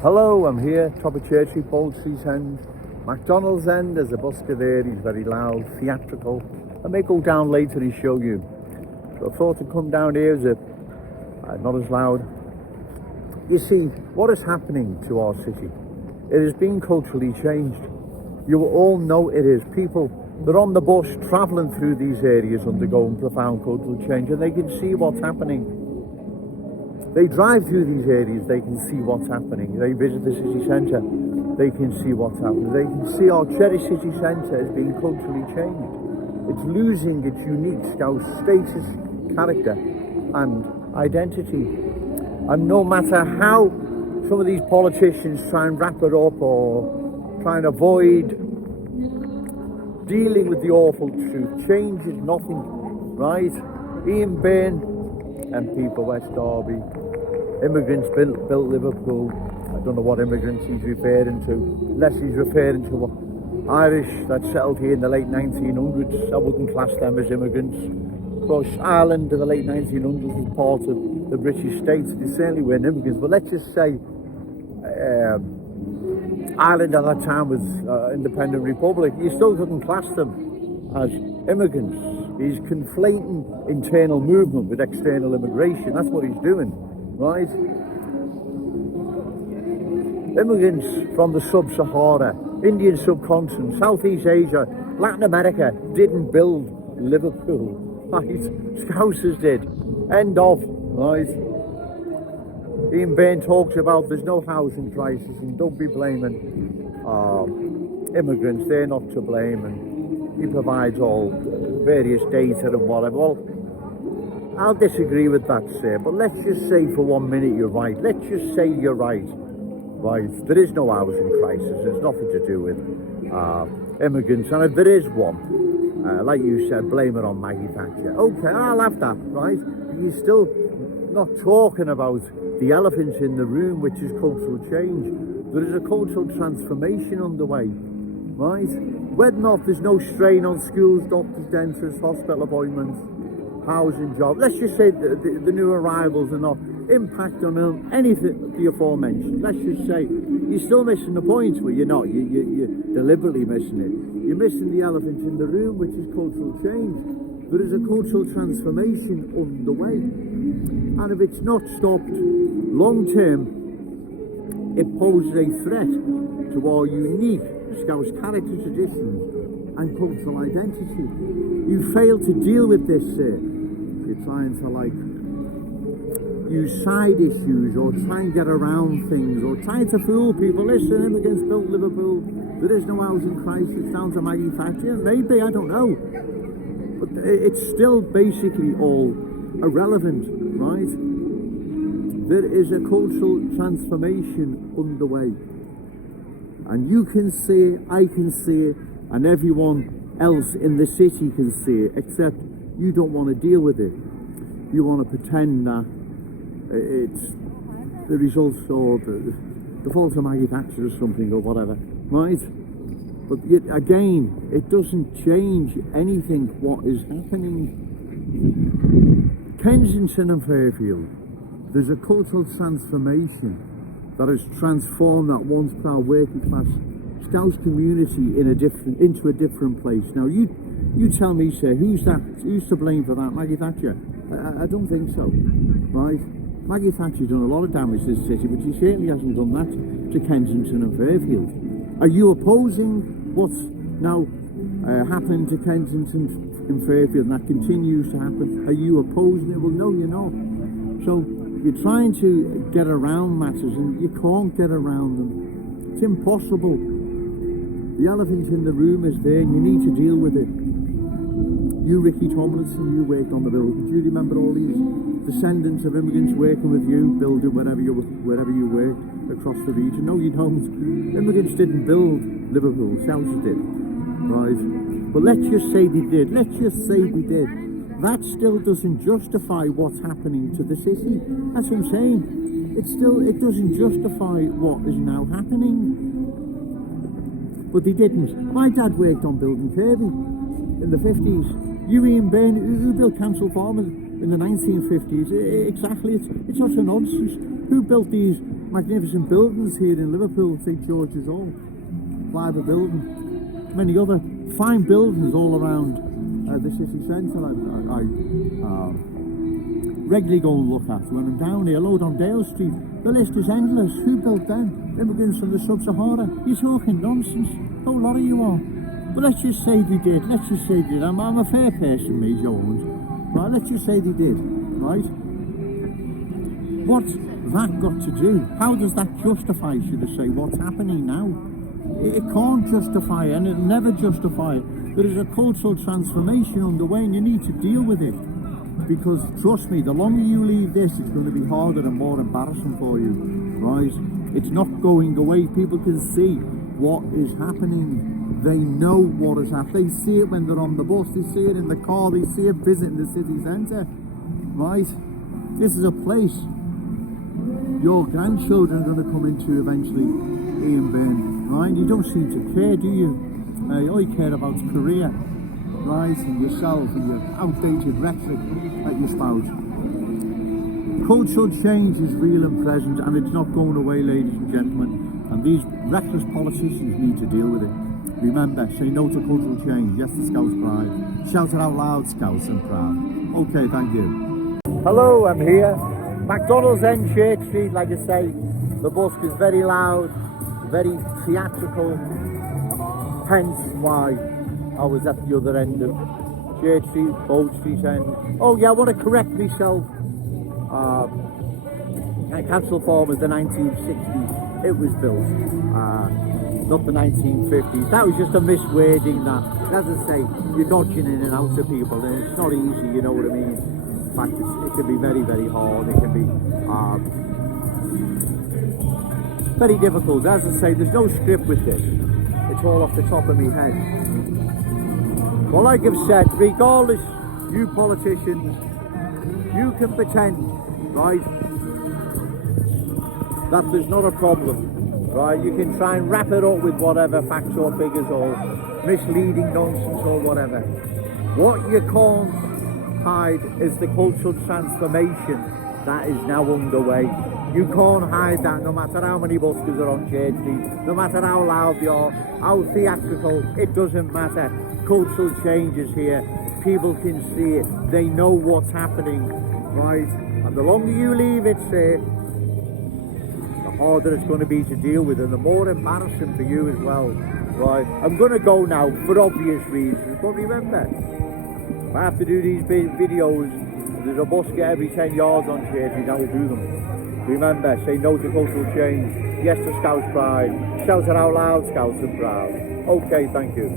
Hello, I'm here, top of Cherished, Street End, McDonald's End. There's a busker there, he's very loud, theatrical. I may go down later and show you. So I thought to come down here as not as loud. You see, what is happening to our city? It has been culturally changed. You will all know it is. People, they're on the bus travelling through these areas undergoing profound cultural change, and they can see what's happening. They drive through these areas, they can see what's happening. They visit the city centre, they can see what's happening. They can see our cherished city centre is being culturally changed. It's losing its unique Scouse status, character and identity. And no matter how some of these politicians try and wrap it up or try and avoid dealing with the awful truth, change is nothing, right? Ian Byrne, MP for West Derby, immigrants built Liverpool. I don't know what immigrants he's referring to, unless he's referring to Irish that settled here in the late 1900s. I wouldn't class them as immigrants. Of course, Ireland in the late 1900s was part of the British states. They certainly weren't immigrants, but let's just say Ireland at that time was independent republic. You still couldn't class them as immigrants. He's conflating internal movement with external immigration. That's what he's doing, right? Immigrants from the sub-Sahara, Indian subcontinent, Southeast Asia, Latin America didn't build Liverpool, right? Scousers did. End of, right? Ian Byrne talks about there's no housing crisis and don't be blaming immigrants, they're not to blame, and he provides all various data and whatever. Well, I'll disagree with that, sir, but let's just say for 1 minute you're right. Let's just say you're right. Right, there is no housing crisis. It's nothing to do with immigrants, and if there is one, like you said, blame it on Maggie Thatcher. Okay, I'll have that, right? You're still not talking about the elephant in the room, which is cultural change. There is a cultural transformation underway, right? Whether or not there's no strain on schools, doctors, dentists, hospital appointments, housing, jobs. Let's just say the new arrivals are not impact on anything the aforementioned. Let's just say you're still missing the point. Well, you're not. You're deliberately missing it. You're missing the elephant in the room, which is cultural change. There is a cultural transformation underway, and if it's not stopped long term, it poses a threat to our unique Scouse character, traditions and cultural identity. You fail to deal with this, sir. You're trying to use side issues or try and get around things or trying to fool people. Listen, immigrants built Liverpool, there is no housing crisis down to Maggie Thatcher. Maybe, I don't know, but it's still basically all irrelevant, right? There is a cultural transformation underway, and you can see it, I can see it, and everyone else in the city can see it, except you don't want to deal with it. You want to pretend that it's the results or the fault of Maggie Thatcher or something or whatever, right? But yet, again, it doesn't change anything what is happening. Kensington and Fairfield, there's a cultural transformation that has transformed that once proud working class Scouse community into a different place. Now you tell me, sir, who's to blame for that? Maggie Thatcher? I don't think so, right? Maggie Thatcher's done a lot of damage to the city, but she certainly hasn't done that to Kensington and Fairfield. Are you opposing what's now happening to Kensington and Fairfield, and that continues to happen? Are you opposing it? Well, no, you're not. So you're trying to get around matters, and you can't get around them. It's impossible. The elephant in the room is there, and you need to deal with it. You, Ricky Tomlinson, you worked on the building. Do you remember all these descendants of immigrants working with you, building wherever you worked across the region? No, you don't. Immigrants didn't build Liverpool, Scousers did, right? But let's just say they did. Let's just say they did. That still doesn't justify what's happening to the city. That's what I'm saying. It doesn't justify what is now happening. But they didn't. My dad worked on building Kirby in the 50s. You, Ian Byrne, who built Council Farm in the 1950s? Exactly. It's utter nonsense. Who built these magnificent buildings here in Liverpool, St George's Hall, Fibre Building, many other fine buildings all around the city centre. I regularly go and look at when I'm down here, load on Dale Street. The list is endless. Who built them? Immigrants from the sub-Sahara. You're talking nonsense. A whole lot of you are. But let's just say they did. Let's just say they did. I'm a fair person, me, Jones. Right, let's just say they did. Right? What's that got to do? How does that justify, should I say, what's happening now? It can't justify it, and it'll never justify it. There is a cultural transformation underway, and you need to deal with it. Because trust me, the longer you leave this, it's going to be harder and more embarrassing for you. Right? It's not going away. People can see what is happening. They know what is happening. They see it when they're on the bus. They see it in the car. They see it visiting the city centre. Right? This is a place your grandchildren are going to come into eventually, Ian Byrne. Right? You don't seem to care, do you? All you care about is career. Right? And yourself and your outdated rhetoric that you spout. Cultural change is real and present, and it's not going away, ladies and gentlemen. And these reckless politicians need to deal with it. Remember, say no to cultural change. Yes to Scouse pride. Shout it out loud, Scouse and proud. Okay, thank you. Hello, I'm here. McDonald's End Church Street, like I say. The busk is very loud, very theatrical. Hence why I was at the other end of Church Street, Bow Street End. Oh yeah, I want to correct myself. Castle Farm was the 1960s. It was built, not the 1950s. That was just a miswording. That, as I say, you're dodging in and out of people, and it's not easy. You know what I mean? In fact, it can be very, very hard. It can be very difficult. As I say, there's no script with this. It's all off the top of my head. Well, like I've said, regardless, you politicians, you can pretend, right, that there's not a problem, right? You can try and wrap it up with whatever facts or figures or misleading nonsense or whatever. What you can't hide is the cultural transformation that is now underway. You can't hide that, no matter how many buskers are on Church Street, no matter how loud they are, how theatrical, it doesn't matter. Cultural change is here. People can see it. They know what's happening, right? And the longer you leave it there, the harder it's going to be to deal with, and the more embarrassing for you as well, right? I'm going to go now for obvious reasons, but remember, if I have to do these videos, there's a busker every 10 yards on Church Street, I will do them. Remember, say no to cultural change, yes to Scouse pride, shout it out loud, Scouse and proud. Okay, thank you.